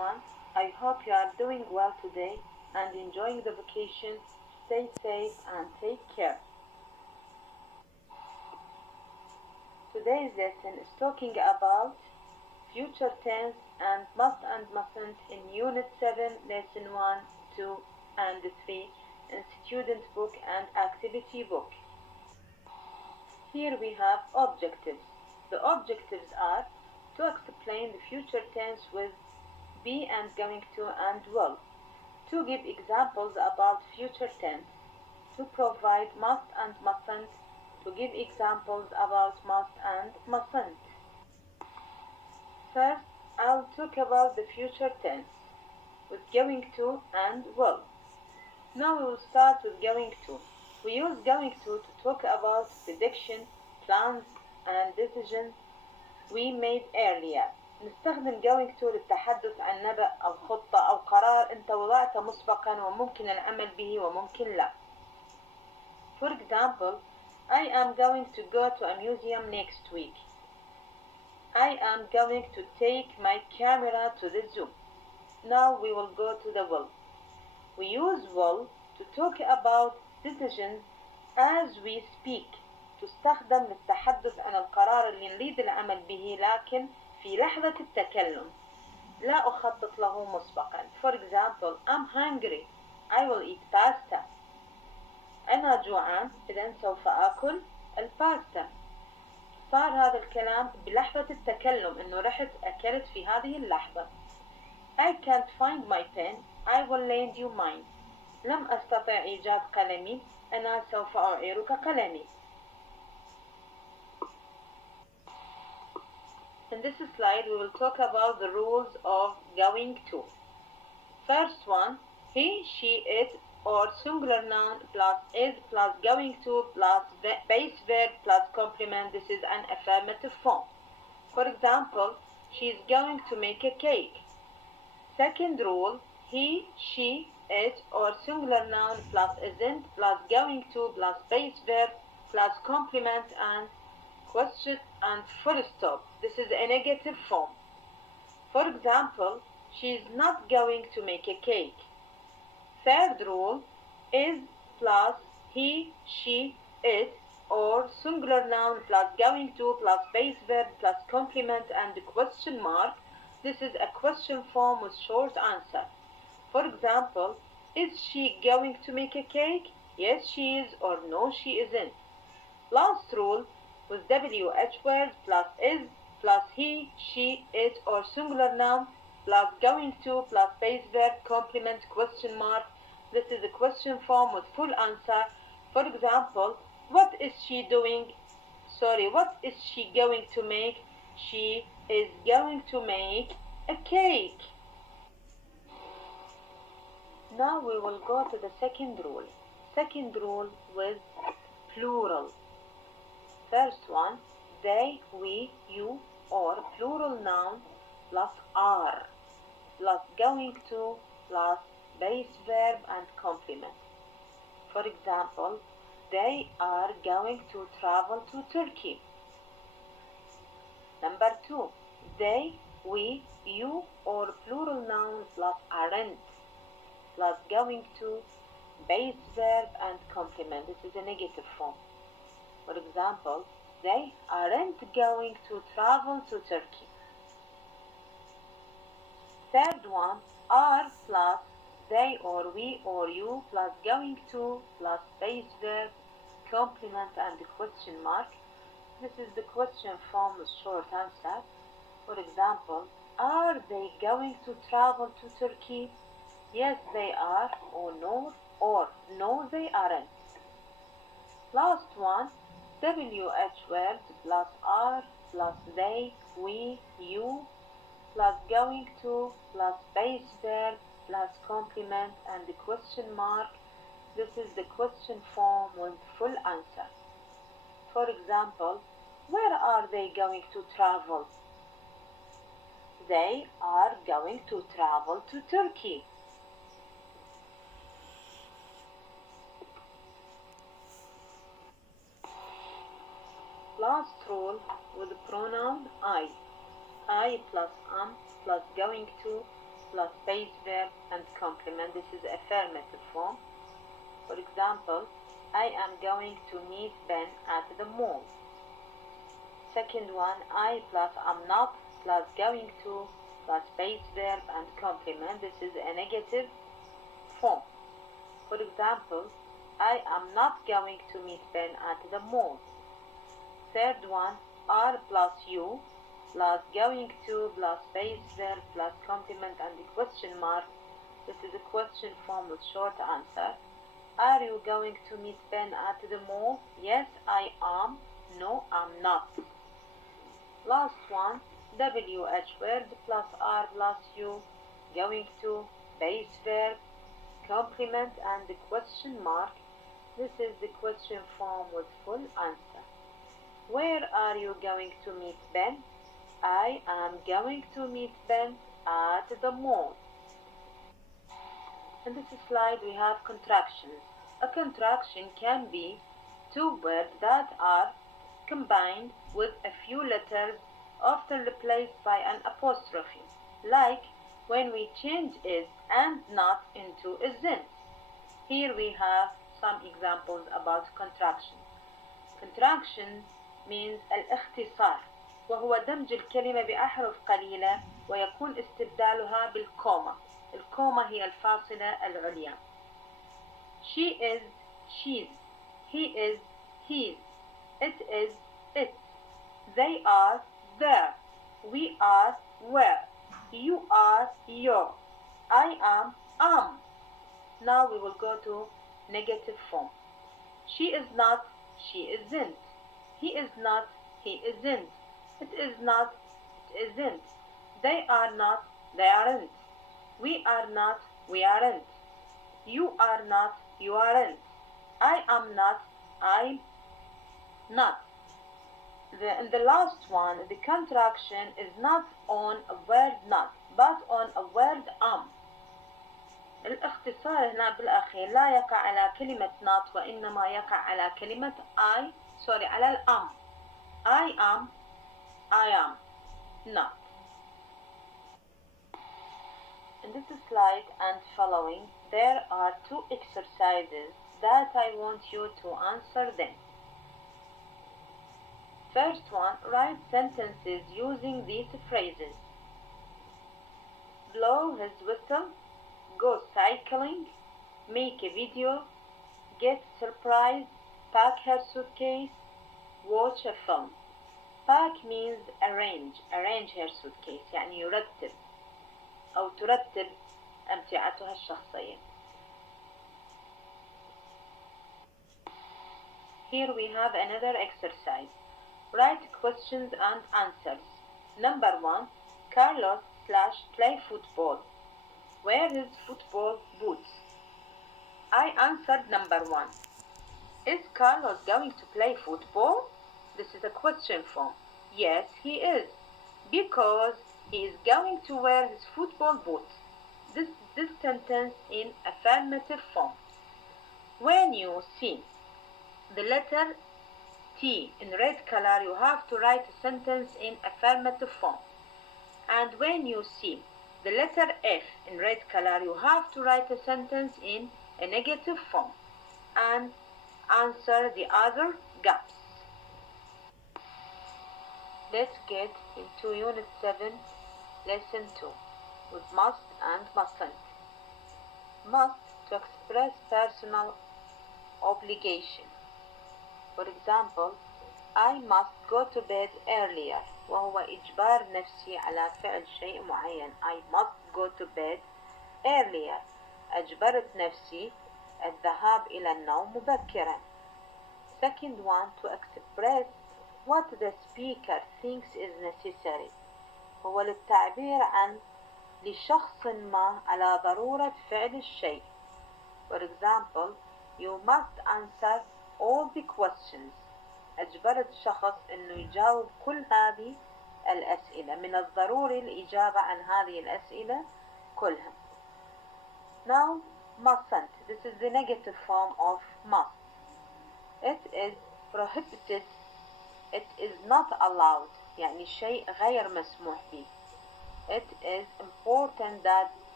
everyone. I hope you are doing well today and enjoying the vacation. Stay safe and take care. Today's lesson is talking about future tense and must and mustn't in Unit 7, Lesson 1, 2, and 3 in Student Book and Activity Book. Here we have objectives. The objectives are to explain the future tense with be and going to and will, to give examples about future tense, to provide must and mustn't, to give examples about must and mustn't. First, I'll talk about the future tense with going to and will. Now we will start with going to. We use going to talk about prediction, plans and decisions we made earlier. نستخدم going to للتحدث عن نبأ أو خطة أو قرار أنت وضعته مسبقا وممكن العمل به وممكن لا. For example, I am going to go to a museum next week. I am going to take my camera to the zoo. Now we will go to the will. We use will to talk about decisions as we speak. تستخدم للتحدث عن القرار اللي نريد العمل به لكن في لحظة التكلم لا أخطط له مسبقا. For example, I'm hungry. I will eat pasta. أنا جوعان إذن سوف آكل الباستا. صار هذا الكلام بلحظة التكلم إنه رحت أكلت في هذه اللحظة. I can't find my pen. I will lend you mine. لم أستطع إيجاد قلمي. أنا سوف أعيرك قلمي. In this slide, we will talk about the rules of going to. First one, he, she, it, or singular noun plus is plus going to plus base verb plus complement. This is an affirmative form. For example, she is going to make a cake. Second rule, he, she, it, or singular noun plus isn't plus going to plus base verb plus complement and question and full stop. This is a negative form. For example, she is not going to make a cake. Third rule, is plus he, she, it, or singular noun plus going to plus base verb plus complement and question mark. This is a question form with short answer. For example, is she going to make a cake? Yes, she is, or no, she isn't. Last rule, with WH words plus is plus he, she, it, or singular noun plus going to plus base verb complement question mark. This is a question form with full answer. For example, what is she doing? What is she going to make? She is going to make a cake. Now we will go to the second rule. Second rule with plural. First one, they, we, you, or plural noun plus are plus going to plus base verb and complement. For example, they are going to travel to Turkey. Number two, they, we, you, or plural noun plus aren't plus going to base verb and complement. This is a negative form. For example, they aren't going to travel to Turkey. Third one, are plus they or we or you plus going to plus base verb, complement and the question mark. This is the question form with short answer. For example, are they going to travel to Turkey? Yes, they are, or no, they aren't. Last one, WH words plus are plus they, we, you, plus going to plus base verb plus complement and the question mark. This is the question form with full answer. For example, where are they going to travel? They are going to travel to Turkey. Last rule with the pronoun I. I plus am plus going to plus base verb and complement. This is affirmative form. For example, I am going to meet Ben at the mall. Second one, I plus am not plus going to plus base verb and complement. This is a negative form. For example, I am not going to meet Ben at the mall. Third one, are plus you plus going to plus base verb plus complement and the question mark. This is a question form with short answer. Are you going to meet Ben at the mall? Yes, I am. No, I'm not. Last one, WH word plus R plus you, going to, base verb, complement and the question mark. This is the question form with full answer. Where are you going to meet Ben? I am going to meet Ben at the mall. In this slide we have contractions. A contraction can be two words that are combined with a few letters, often replaced by an apostrophe, like when we change is and not into isn't. Here we have some examples about contraction. Contraction means الاختصار، وهو دمج الكلمة بأحرف قليلة ويكون استبدالها بالكوما. الكوما هي الفاصلة العليا. She is she's. He is his. It is its. They are there. We are were. You are your. I am. Now we will go to negative form. She is not, she isn't. He is not, he isn't. It is not, it isn't. They are not, they aren't. We are not, we aren't. You are not, you aren't. I am not, I'm not. In the last one, the contraction is not on a word not, but on a word am. الاختصار هنا بالأخير لا يقع على كلمة not وإنما يقع على كلمة على الأم. I am, I am not. In this slide and following, there are two exercises that I want you to answer them. First one, write sentences using these phrases. Blow his whistle, go cycling, make a video, get surprised, pack her suitcase, watch a film. Pack means arrange her suitcase يعني يرتب أو ترتب أمتعتها الشخصية. Here we have another exercise. Write questions and answers. Number 1. Carlos / play football. Wear his football boots. I answered number 1. Is Carlos going to play football? This is a question form. Yes, he is, because he is going to wear his football boots. This sentence in affirmative form. When you see the letter T in red color, you have to write a sentence in affirmative form. And when you see the letter F in red color, you have to write a sentence in a negative form and answer the other gaps. Let's get into Unit 7, Lesson 2 with must and mustn't. Must to express personal obligation. For example, I must go to bed earlier وهو إجبار نفسي على فعل شيء معين. I must go to bed earlier. أجبرت نفسي الذهاب إلى النوم مبكرا. Second one, to express what the speaker thinks is necessary. هو للتعبير عن لشخص ما على ضرورة فعل الشيء. For example, you must answer all the questions. أجبرت شخص إنه يجاوب كل هذه الأسئلة. من الضروري الإجابة عن هذه الأسئلة كلها. Now, mustn't. This is the negative form of must. It is prohibited. It is not allowed. يعني شيء غير مسموح به. It is important that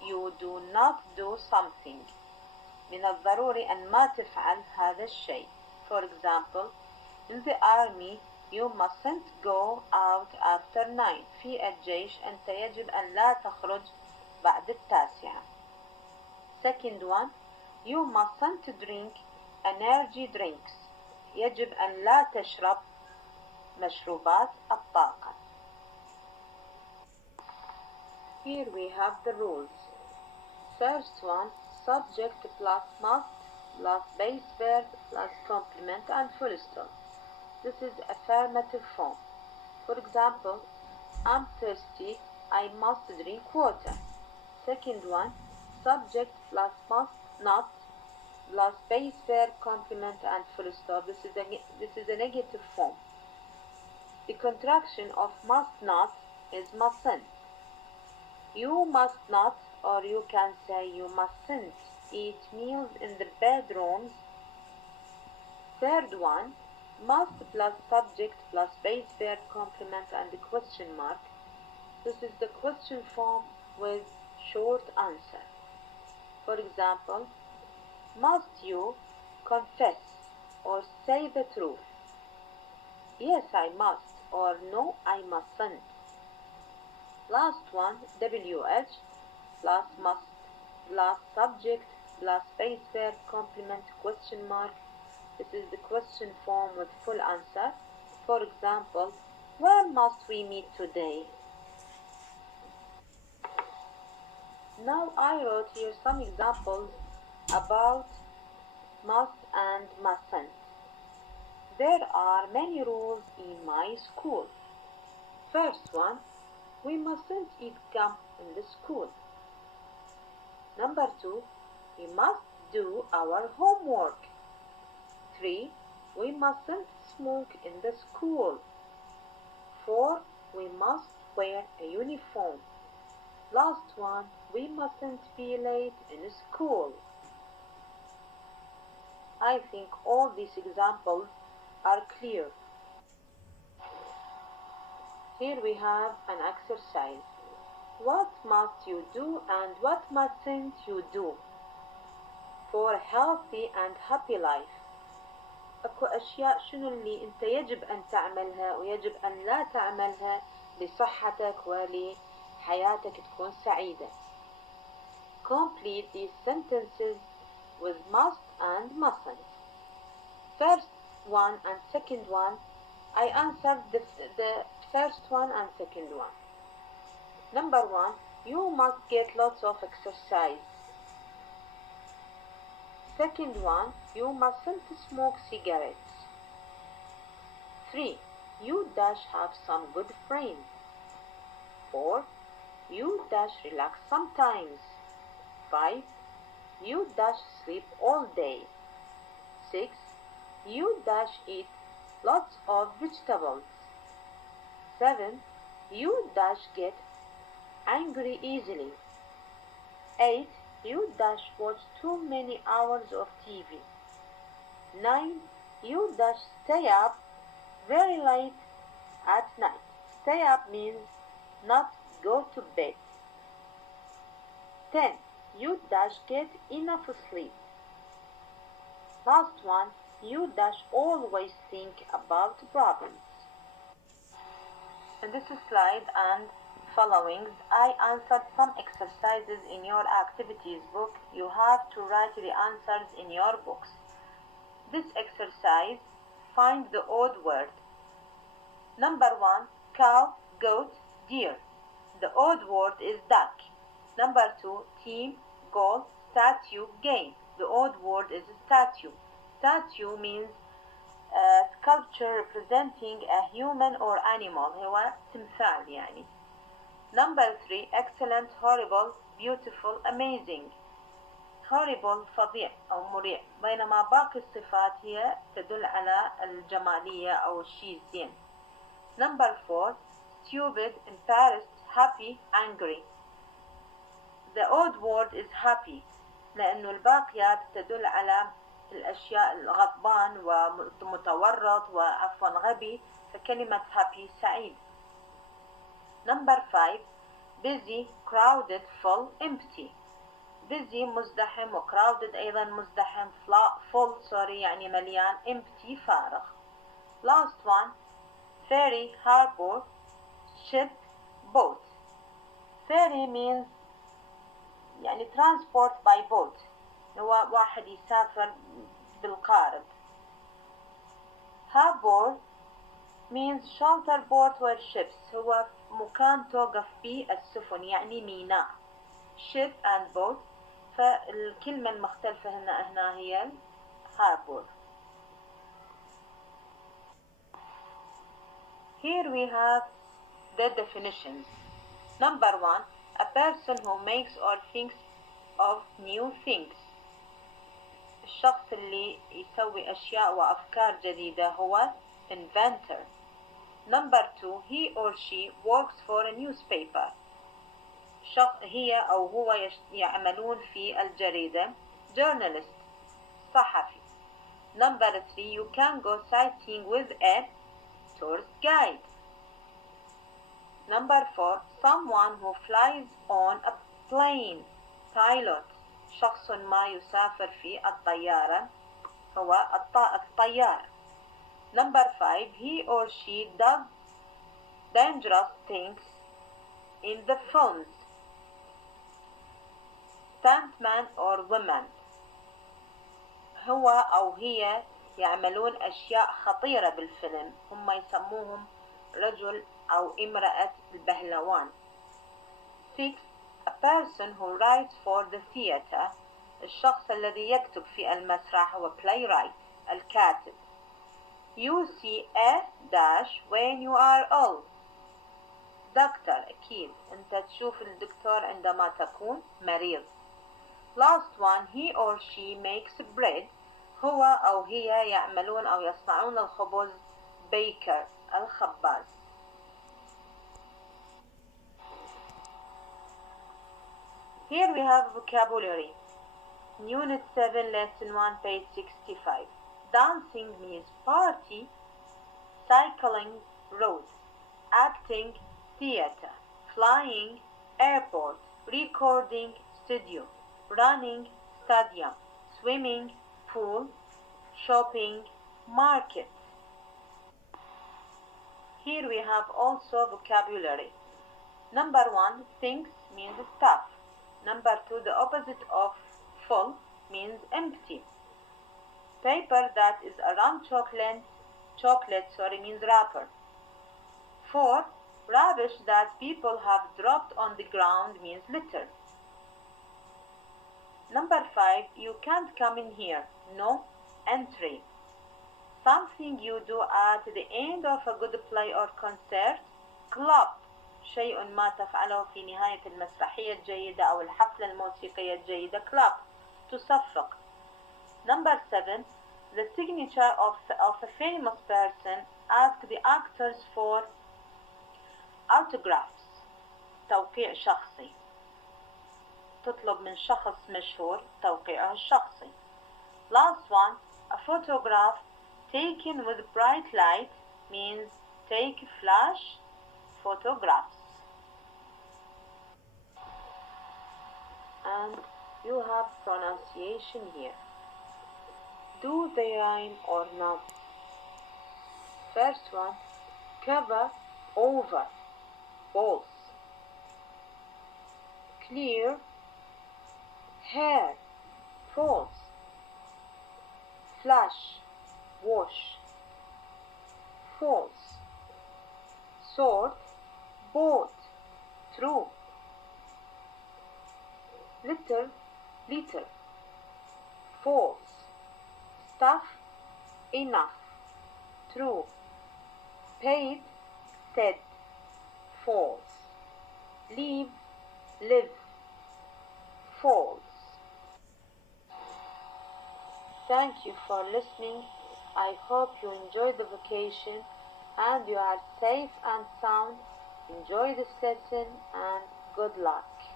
you do not do something. من الضروري أن ما تفعل هذا الشيء. For example, in the army you mustn't go out after 9. في الجيش أنت يجب أن لا تخرج بعد 9. Second one, you mustn't drink energy drinks. يجب أن لا تشرب مشروبات الطاقة. Here we have the rules. First one, subject plus must plus base verb plus complement and full stop. This is affirmative form. For example, I'm thirsty, I must drink water. Second one, subject plus must not plus base verb complement and full stop. This is a negative form. The contraction of must not is mustn't. You must not, or you can say you mustn't, eat meals in the bedrooms. Third one, must plus subject plus base verb complement and the question mark. This is the question form with short answer. For example, must you confess or say the truth? Yes, I must, or no, I mustn't. Last one, WH plus must plus subject plus base verb complement question mark. This is the question form with full answer. For example, where must we meet today? Now I wrote here some examples about must and mustn't. There are many rules in my school. First one, we mustn't eat gum in the school. Number 2, we must do our homework. 3, we mustn't smoke in the school. 4, we must wear a uniform. Last one, we mustn't be late in school. I think all these examples are clear. Here we have an exercise. What must you do and what mustn't you do for a healthy and happy life? أكو أشياء شنو اللي أنت يجب أن تعملها ويجب أن لا تعملها لصحتك ولحياتك تكون سعيدة. Complete these sentences with must and mustn't. First one and second one, I answered the first one and second one. Number 1, you must get lots of exercise. Second one, you mustn't smoke cigarettes. 3, you dash have some good friends. 4, you dash relax sometimes. 5, you dash sleep all day. 6, you dash eat lots of vegetables. 7, you dash get angry easily. 8, you dash watch too many hours of TV. 9, you dash stay up very late at night. Stay up means not go to bed. 10, you dash get enough sleep. Last one, you dash always think about problems. In this slide and following, I answered some exercises in your activities book. You have to write the answers in your books. This exercise, find the odd word. Number 1, cow, goat, deer. The odd word is duck. Number 2, team, goal, statue, game. The odd word is statue. Statue means a sculpture representing a human or animal. هو تمثال يعني. Number 3, excellent, horrible, beautiful, amazing. horrible فظيع أو مريع، بينما باقي الصفات هي تدل على الجمالية أو الشيء الزين. Number 4, stupid, embarrassed, happy, angry. The odd word is happy لأنه الباقيات تدل على الأشياء الغضبان ومتورط غبي، فكلمة happy سعيد. Number 5, busy crowded full empty. busy مزدحم و crowded أيضا مزدحم full يعني مليان empty فارغ. last one ferry harbor ship boat. ferry means يعني transport by boat هو واحد يسافر بالقارب. harbor means shelter port where ships هو مكان توقف فيه السفن يعني ميناء. ship and boat فالكلمة المختلفة هنا هي harbor. Here we have the definitions. Number 1, a person who makes or thinks of new things. الشخص اللي يسوي أشياء وأفكار جديدة هو inventor. Number 2, he or she works for a newspaper. هي أو هو يعملون في الجريدة journalist صحفي. Number 3, you can go sightseeing with a tourist guide. Number 4, someone who flies on a plane pilot. شخص ما يسافر في الطيارة هو الطيار. Number 5, he or she does dangerous things in the films. stuntman or woman هو أو هي يعملون أشياء خطيرة بالفيلم هم يسموهم رجل أو امرأة البهلوان. 6, a person who writes for the theater. الشخص الذي يكتب في المسرح هو playwright الكاتب. You see a dash when you are ill. دكتور أكيد أنت تشوف الدكتور عندما تكون مريض. Last one, he or she makes bread. هو أو هي يعملون أو يصنعون الخبز baker الخباز. Here we have vocabulary. Unit 7, Lesson 1, page 65. Dancing means party, cycling, road, acting, theater, flying, airport, recording, studio, running, stadium, swimming, pool, shopping, market. Here we have also vocabulary. Number 1, things means stuff. Number 2, the opposite of full means empty. Paper that is around chocolate means wrapper. 4, rubbish that people have dropped on the ground means litter. Number 5, you can't come in here. No entry. Something you do at the end of a good play or concert. club. شيء ما تفعله في نهاية المسرحية الجيدة أو الحفلة الموسيقية الجيدة. club. تصفق. Number 7, the signature of a famous person. Ask the actors for autographs. توقيع شخصي. تطلب من شخص مشهور توقيعه الشخصي. Last one, a photograph taken with bright light means take flash photographs. And you have pronunciation here. Do they rhyme or not? First one, cover, over, false. Clear, hair, false. Flash, wash, false. Sword, boat, true. Litter, litter, false. Stuff, enough, true. Paid, said, false. Leave, live, false. Thank you for listening. I hope you enjoyed the vacation and you are safe and sound. Enjoy this lesson and good luck.